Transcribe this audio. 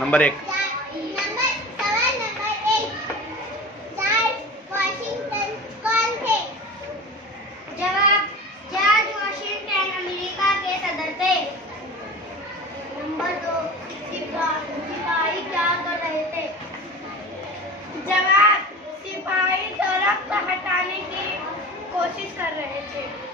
Number 1। सवाल number 1, George Washington कौन थे? जवाब, जॉर्ज वॉशिंगटन अमेरिका के सदर थे। नंबर 2, सिपाही क्या कर रहे थे? जवाब, सिपाही दरख्त हटाने की कोशिश कर रहे थे।